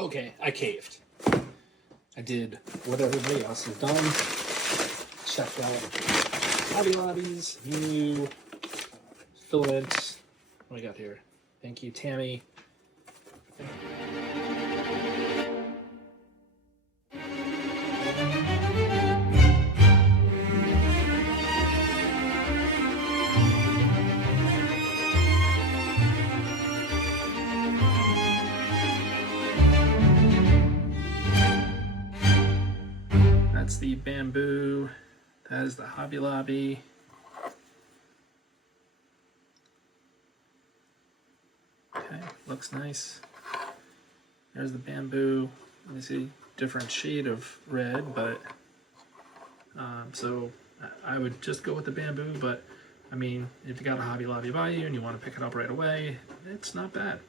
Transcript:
Okay, I caved. I did what everybody else has done. Checked out Hobby Lobby's new filament. What do we got here? Thank you, Tammy. That's the bamboo. That is the Hobby Lobby. Okay, looks nice. There's the bamboo. You see different shade of red, but so I would just go with the bamboo. But I mean, if you got a Hobby Lobby by you and you want to pick it up right away, it's not bad.